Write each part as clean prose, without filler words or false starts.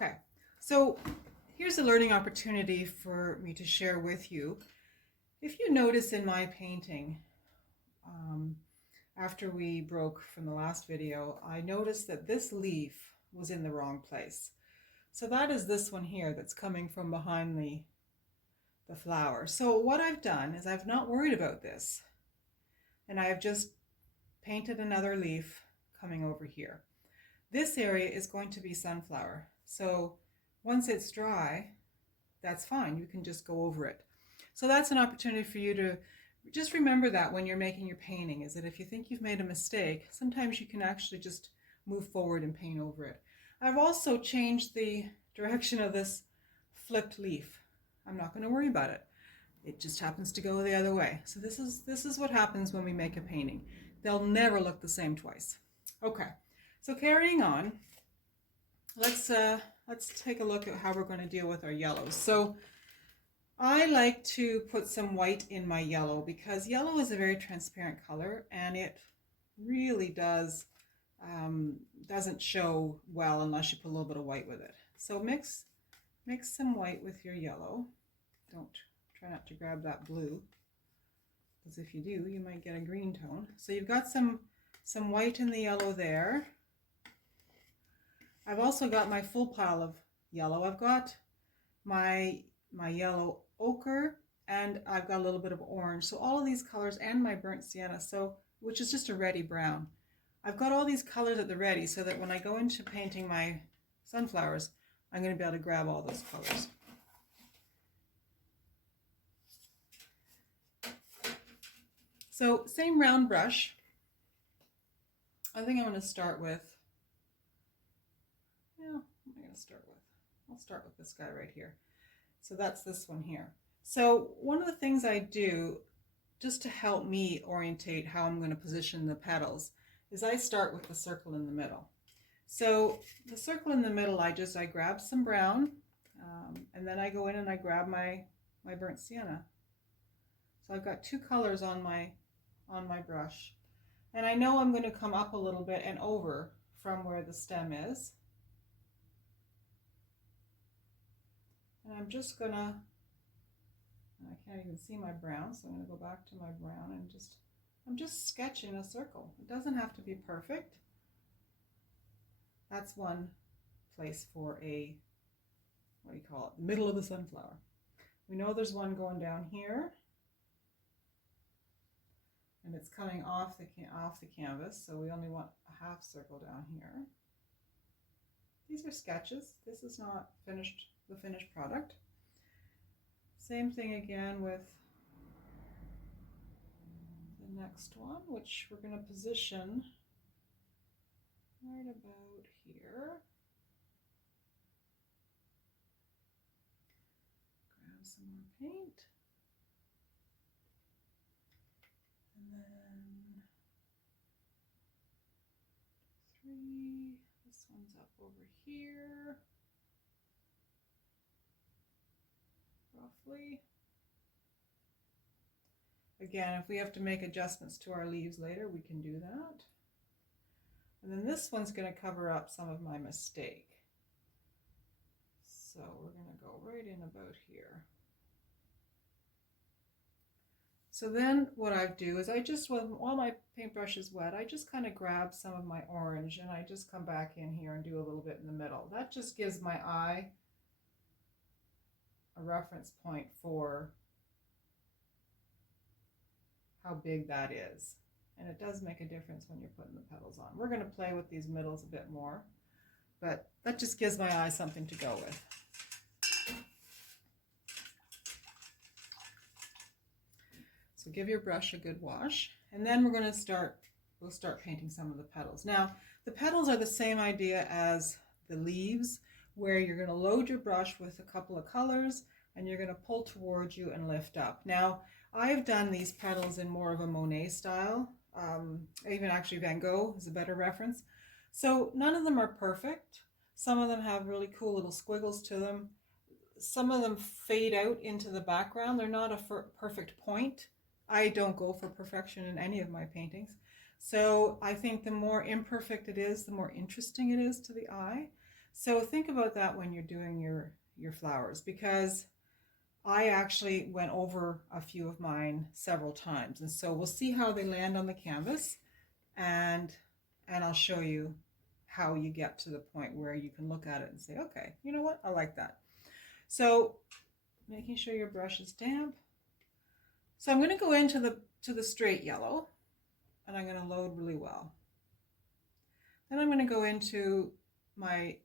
Okay, so here's a learning opportunity for me to share with you. If you notice in my painting, um, after we broke from the last video, I noticed that this leaf was in the wrong place. So that is this one here that's coming from behind the flower. So what I've done is I've not worried about this, and I have just painted another leaf coming over here. This area is going to be sunflower. So once it's dry, that's fine. You can just go over it. So that's an opportunity for you to just remember that when you're making your painting, is that if you think you've made a mistake, sometimes you can actually just move forward and paint over it. I've also changed the direction of this flipped leaf. I'm not going to worry about it. It just happens to go the other way. So this is what happens when we make a painting. They'll never look the same twice. Okay, so carrying on, let's take a look at how we're going to deal with our yellows. So I like to put some white in my yellow because yellow is a very transparent color and it really doesn't show well unless you put a little bit of white with it. So mix some white with your yellow. Try not to grab that blue, because if you do, you might get a green tone. So you've got some white in the yellow there. I've also got my full pile of yellow. I've got my yellow ochre, and I've got a little bit of orange. So all of these colors, and my burnt sienna, which is just a reddy brown. I've got all these colors at the ready so that when I go into painting my sunflowers, I'm going to be able to grab all those colors. So same round brush. I think I'm going to start with, I'll start with this guy right here. So that's this one here. So one of the things I do just to help me orientate how I'm going to position the petals is I start with the circle in the middle. So the circle in the middle, I grab some brown, and then I go in and I grab my burnt sienna. So I've got two colors on my brush, and I know I'm going to come up a little bit and over from where the stem is, and I'm just gonna, I can't even see my brown, so I'm going to go back to my brown and I'm just sketching a circle. It doesn't have to be perfect. That's one place for a, what do you call it, middle of the sunflower. We know there's one going down here, and it's coming off the canvas, so we only want a half circle down here. These are sketches. This is not the finished product. Same thing again with the next one, which we're going to position right about here. Grab some more paint. And then 3, this one's up over here, roughly. Again, if we have to make adjustments to our leaves later, we can do that. And then this one's going to cover up some of my mistake. So we're going to go right in about here. So then what I do is while my paintbrush is wet, I just kind of grab some of my orange and I just come back in here and do a little bit in the middle. That just gives my eye a reference point for how big that is. And it does make a difference when you're putting the petals on. We're going to play with these middles a bit more, but that just gives my eye something to go with. So give your brush a good wash, and then we'll start painting some of the petals. Now, the petals are the same idea as the leaves, where you're going to load your brush with a couple of colors and you're going to pull towards you and lift up. Now, I've done these petals in more of a Monet style. Even actually Van Gogh is a better reference. So none of them are perfect. Some of them have really cool little squiggles to them. Some of them fade out into the background. They're not a perfect point. I don't go for perfection in any of my paintings. So I think the more imperfect it is, the more interesting it is to the eye. So think about that when you're doing your flowers, because I actually went over a few of mine several times, and so we'll see how they land on the canvas, and I'll show you how you get to the point where you can look at it and say, okay, you know what, I like that. So making sure your brush is damp. So I'm going to go into the straight yellow, and I'm going to load really well. Then I'm going to go into my,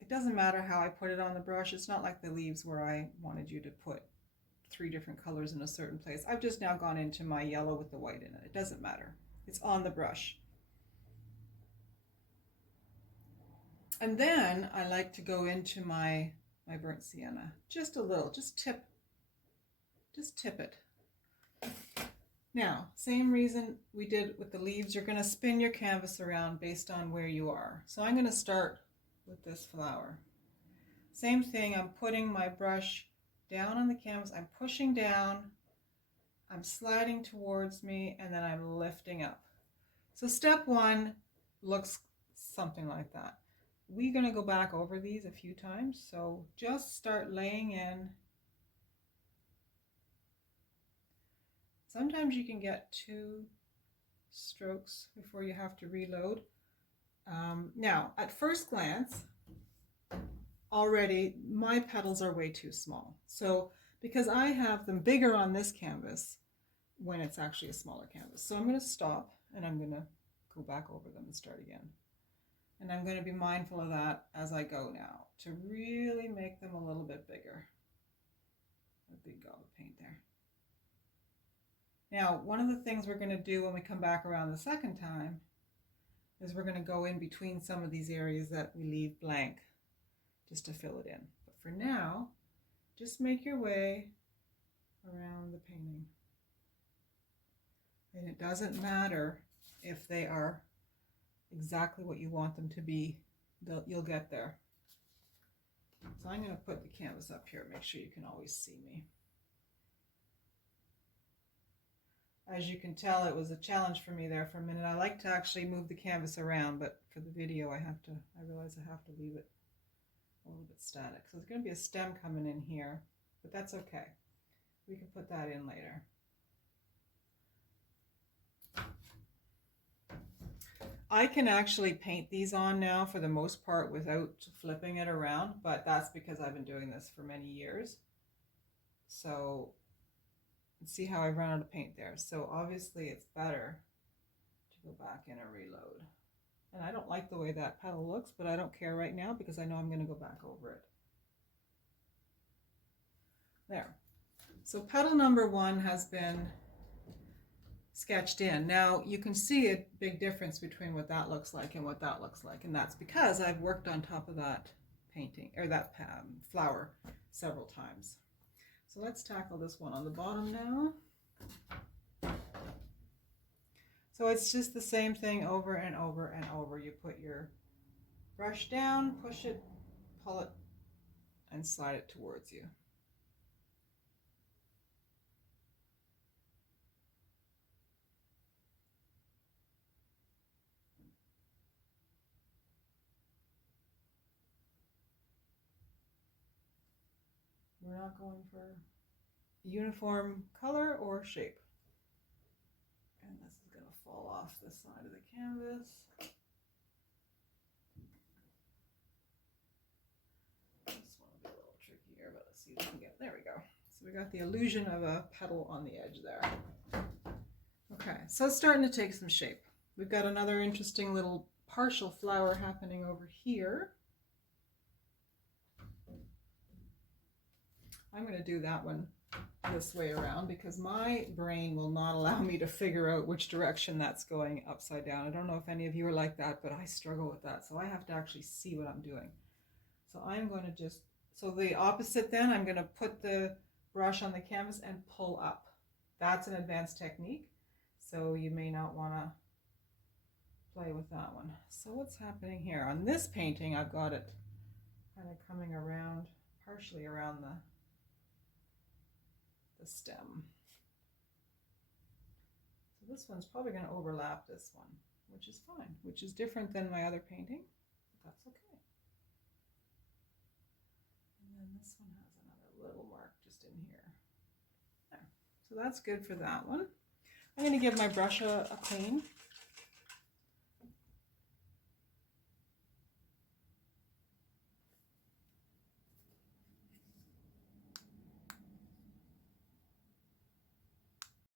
it doesn't matter how I put it on the brush. It's not like the leaves where I wanted you to put 3 different colors in a certain place. I've just now gone into my yellow with the white in it. It doesn't matter. It's on the brush. And then I like to go into my burnt sienna. Just a little, just tip it. Now, same reason we did with the leaves, you're going to spin your canvas around based on where you are. So I'm going to start with this flower. Same thing, I'm putting my brush down on the canvas, I'm pushing down, I'm sliding towards me, and then I'm lifting up. So step 1 looks something like that. We're going to go back over these a few times, so just start laying in. Sometimes you can get 2 strokes before you have to reload. Now, at first glance, already my petals are way too small. So because I have them bigger on this canvas when it's actually a smaller canvas. So I'm going to stop and I'm going to go back over them and start again. And I'm going to be mindful of that as I go now to really make them a little bit bigger. A big gob of paint there. Now, one of the things we're going to do when we come back around the second time is we're going to go in between some of these areas that we leave blank just to fill it in. But for now, just make your way around the painting. And it doesn't matter if they are exactly what you want them to be, you'll get there. So I'm going to put the canvas up here, make sure you can always see me. As you can tell, it was a challenge for me there for a minute. I like to actually move the canvas around, but for the video I realize I have to leave it a little bit static. So there's going to be a stem coming in here, but that's okay. We can put that in later. I can actually paint these on now for the most part without flipping it around, but that's because I've been doing this for many years. So see how I've run out of paint there. So obviously it's better to go back in and reload. And I don't like the way that petal looks, but I don't care right now because I know I'm going to go back over it. There. So petal number 1 has been sketched in. Now you can see a big difference between what that looks like and what that looks like, and that's because I've worked on top of that painting or that flower several times. So let's tackle this one on the bottom now. So it's just the same thing over and over and over. You put your brush down, push it, pull it, and slide it towards you. We're not going for uniform color or shape. And this is going to fall off the side of the canvas. This one will be a little trickier, but let's see if we can get, there we go. So we got the illusion of a petal on the edge there. Okay, so it's starting to take some shape. We've got another interesting little partial flower happening over here. I'm going to do that one this way around because my brain will not allow me to figure out which direction that's going upside down. I don't know if any of you are like that, but I struggle with that. So I have to actually see what I'm doing. So I'm going to just, so the opposite then, I'm going to put the brush on the canvas and pull up. That's an advanced technique, so you may not want to play with that one. So what's happening here? On this painting, I've got it kind of coming around, partially around the stem. So this one's probably going to overlap this one, which is fine, which is different than my other painting, but that's okay. this one has another little mark just in here. There. So that's good for that one. I'm going to give my brush a clean.